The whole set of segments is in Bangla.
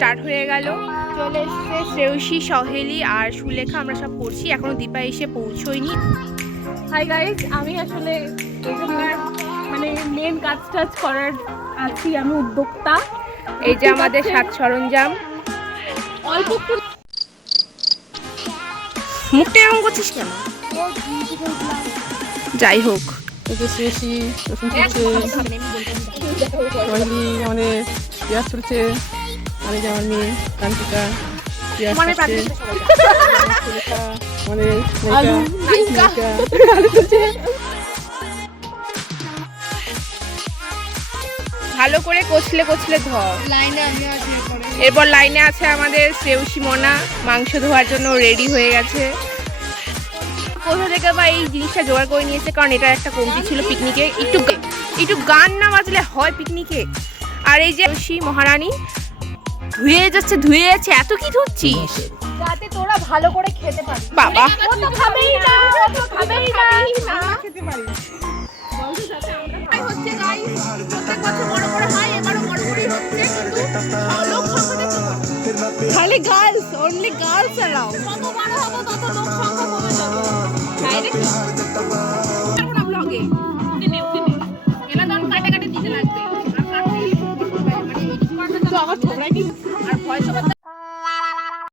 স্টার্ট হয়ে গেল। চলে এসছে শ্রেয়সী, সহেলি আর সুলেখা, আমরা সব পড়ছি। এখনো দীপা এসে পৌঁছয়নি। হাই গাইস, আমি আসলে এখানকার মানে মেন কাজ করার আছি, আমি উদ্যোক্তা। এই যে আমাদের সাজ সরঞ্জাম। অল্প একটু মুখটা এরকম করছিস কেন? যাই হোক, শ্রেয়সী রসুন চলছে, সহেলি আমাদের পেঁয়াজ চলছে, আমি যে আমার মেয়ে কান্তিকা পেঁয়াজ কাটছে, আমাদের আলু চলছে। ভালো করে কচলে কচলে ধর। এরপর লাইনে আছে আমাদের শ্রেয়সী মনা, মাংস ধোয়ার জন্য রেডি হয়ে গেছে। কোথা থেকে বা এই জিনিসটা জোগাড় করে নিয়েছে, কারণ এটা একটা কমতি ছিল পিকনিকে। একটু গান না বাজলে হয় পিকনিকে? আর এই যে শ্রেয়সী মহারানী ধুয়ে যাচ্ছে, এত কি ধুচ্ছিস? যাতে তোরা ভালো করে খেতে পারিস। বাবা ও তো খাবেই না, খেতে পারি হচ্ছে গাইস, প্রত্যেক বছর বড় বড় হয়, এবারও বড় বড়ই হচ্ছে, কিন্তু লোক সংখ্যাটা খালি গার্লস, অনলি গার্লস অ্যালাউ। যত বড় হবে তত লোক সংখ্যা কমে যাবে। ডাইরেক্ট পুরো ব্লগে এলাদন কাটাকাটি দিতে লাগবে। আর কাটতেই মানে তো আমার ছোড়াই কি আর ভয় সবার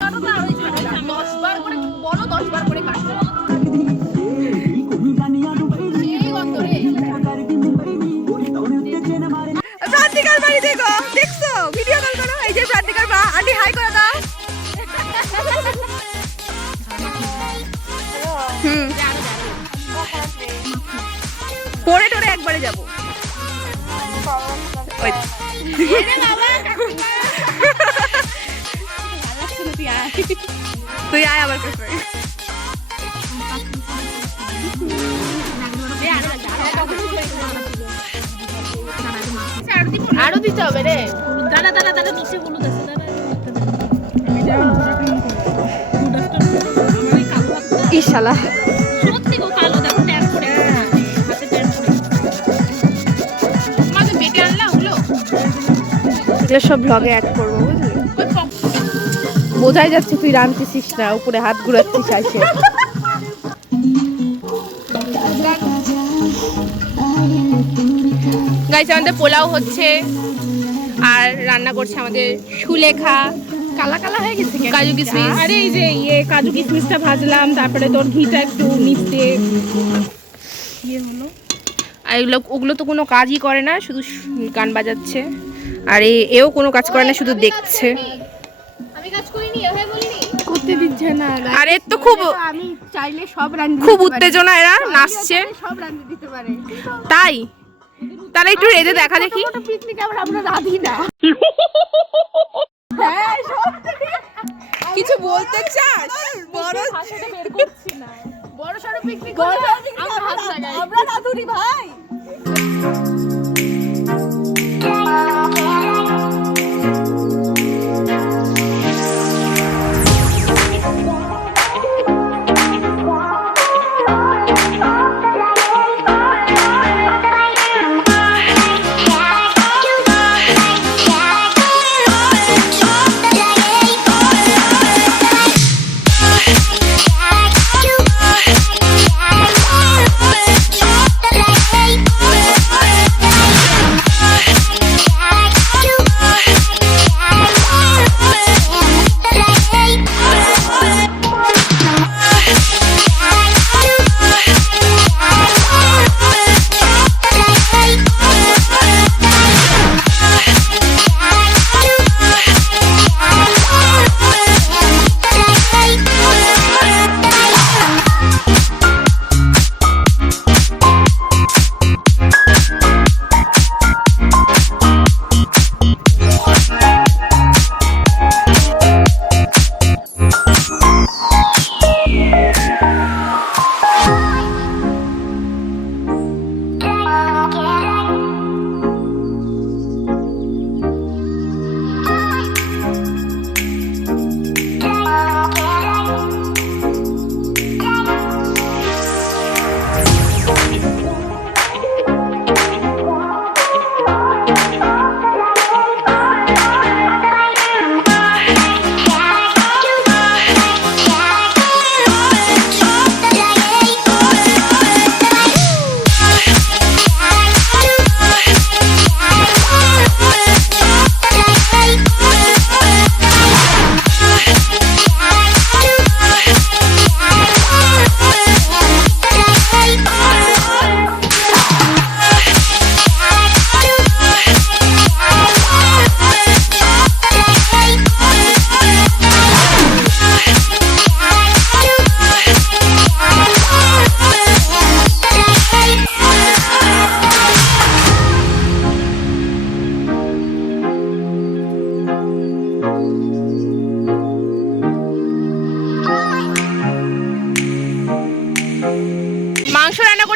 ততটা আর ওই 10 বার করে বলো, 10 বার করে কাটবে। সেই গন্ধ রে। প্রান্তিকার বাড়ি দেখছো? ভিডিও কল করো। এই যে প্রান্তিকার মা, আন্টি হাই করে দাও। পরে টোরে একবারে যাবো। তুই আয় আমার কাছে। আরো দিতে হবে রে। দাদা নিচে হলুদ আছে, ইশালা সত্যি গো, কালো দেখো ট্যান করে হাতে ট্যান করে। আমাকে বেটে আনলা হলো। এগুলো সব ব্লগে অ্যাড করবো, বুঝলি? বোঝাই যাচ্ছে তুই রাঁধতেছিস না, উপরে হাত ঘুরাচ্ছিস আইসে। গাইস, আমাদের পোলাও হচ্ছে আর রান্না করছে আমাদের সুলেখা। কালা কালা হয়ে গেছে কাজু কিশমিশ। আরে এই যে কাজু কিশমিশটা ভাজলাম, তারপরে তোর ঘিটা একটু নিচে হলো। আর ওগুলো তো কোনো কাজই করে না, শুধু গান বাজাচ্ছে। আর এও কোনো কাজ করে না, শুধু দেখছে। আমি কাজ করিনি, এভাবে বলিনি। করতে দিচ্ছে না। আরে তো খুব, আমি চাইলে সব রান্না খুব উত্তেজনা, এরা নাচছে। সব রান্না দিতে পারে। তাই তাহলে একটু রেঁধে দেখা দেখি। পিকনিকে আমরা রাঁধি না। হ্যাঁ, সত্যি। কিছু বলতে চাস? বড় ভাষাটা বের করছি না। বড় সড়ো পিকনিক আমরা হাত লাগাই। আমরা রাঁধুনি ভাই। Hey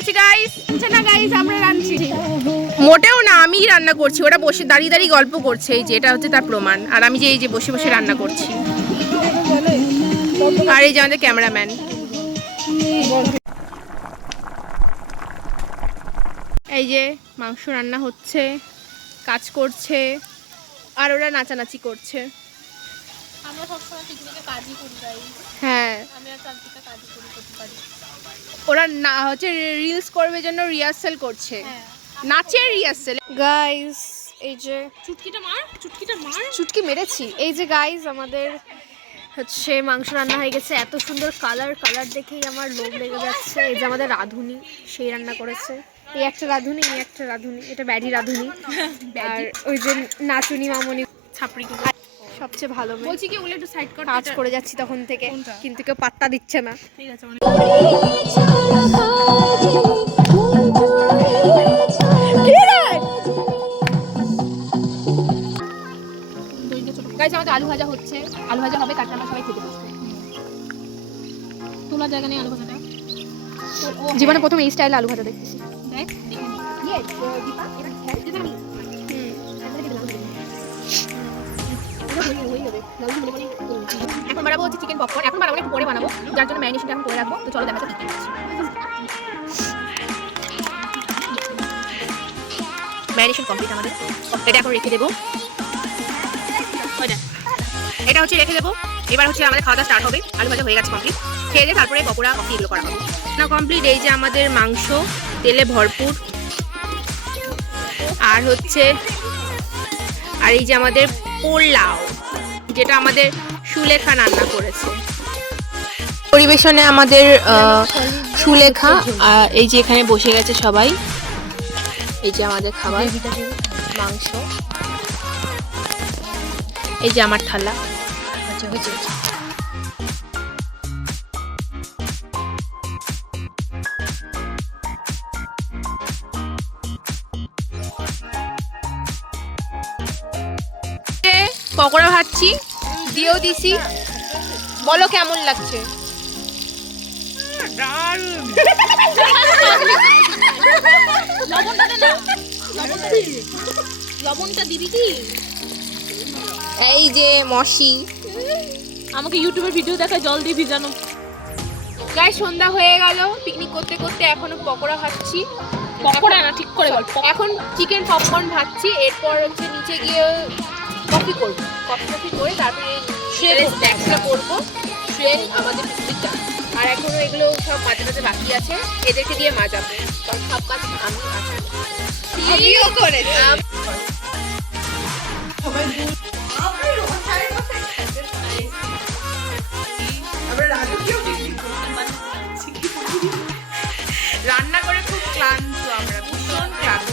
করছি গাইস। না গাইস আমরা রাঁধছি। মোটেও না, আমিই রান্না করছি। ওটা বসে দাঁড়িয়ে দাঁড়িয়ে গল্প করছে, এই যে এটা হচ্ছে তার প্রমাণ। আর আমি যে এই যে বসে বসে রান্না করছি। আর এই যে আমাদের ক্যামেরাম্যান। এই যে মাংস রান্না হচ্ছে, কাজ করছে, আর ওরা নাচানাচি করছে। আমরা সবসময় পিকনিকে কাজই করি গাইস। হ্যাঁ, আমি আর চান্তিকা কাজই করতে পারি। ওরা না হচ্ছে রিলস করবে জন্য রিহার্সাল করছে, হ্যাঁ। নাচের রিহার্সাল। গাইস এই যে চুটকিটা মার। চুটকি মেরেছি। এই যে গাইস আমাদের হচ্ছে মাংস রান্না হয়ে গেছে। এত সুন্দর কালার দেখেই আমার লোভ লেগে যাচ্ছে। এই যে আমাদের রাঁধুনি, সেই রান্না করেছে। এই একটা রাঁধুনি, এই একটা রাঁধুনি, এটা ব্যাডি রাঁধুনি। আর ওই যে নাচুনি মামনি ছাপড়ি কি সবচেয়ে ভালো মেয়ে। বলছি কি ওগুলো একটু সাইড কর। কাজ করে যাচ্ছি তখন থেকে, কোনটা? কিন্তু কেউ পাত্তা দিচ্ছে না। ঠিক আছে গাইস আমাদের আলু ভাজা হচ্ছে, আলু ভাজা হবে, কাঁচা আমরা সবাই খেতে বসবো। তোলার জায়গা নেই আলু ভাজাটা। জীবনে প্রথম এই স্টাইলে আলু ভাজা দেখতেছি। দেখ এখন বানাবো হচ্ছে চিকেন পপকর্ন। এখন বানাবো না, একটু পরে বানাবো, যার জন্য ম্যারিনেশনটা এখন করে রাখবো। তো চলো দেখা যাক কি করছি। ম্যারিনেশন কমপ্লিট আমাদের। এটা এখন রেখে দেবো। এটা হচ্ছে রেখে দেবো। এবার হচ্ছে আমাদের খাওয়া দাওয়া স্টার্ট হবে। আলু ভাজা হয়ে গেছে কমপ্লিট। খেয়ে দিয়ে তারপরে পকোড়া কফি এগুলো করা হবে না। কমপ্লিট। এই যে আমাদের মাংস তেলে ভরপুর, আর হচ্ছে আর এই যে আমাদের পোলাও, যেটা আমাদের সুলেখা রান্না করেছে। পরিবেশনে আমাদের সুলেখা এই যে এখানে বসে গেছে সবাই। এই যে আমাদের খাবার, মাংস, এই যে আমার থালা। পকোড়া ভাজছি, দিয়েও দিছি। বলো কেমন লাগছে? লবণটা দিবি কি? এই যে মশি আমাকে ইউটিউবের ভিডিও দেখায় জল দিয়ে ভিজানো। গায়ে সন্ধ্যা হয়ে গেল, পিকনিক করতে করতে এখনো পকোড়া ভাজছি। পকোড়া না, ঠিক করে বল। এখন চিকেন পপকর্ন ভাজছি। এরপর হচ্ছে নিচে গিয়ে কফি করবো। কফি করে তারপরে স্ন্যাক্সটা করবো। ট্রেন আমাদের পিকনিকটা। আর এখনো এগুলো সব মাঝে মাঝে বাকি আছে, এদেরকে দিয়ে মাজাবো। কারণ সব কাজ আমি আমিও করেছি। রান্না করে খুব ক্লান্ত আমরা, ভীষণ ক্লান্ত।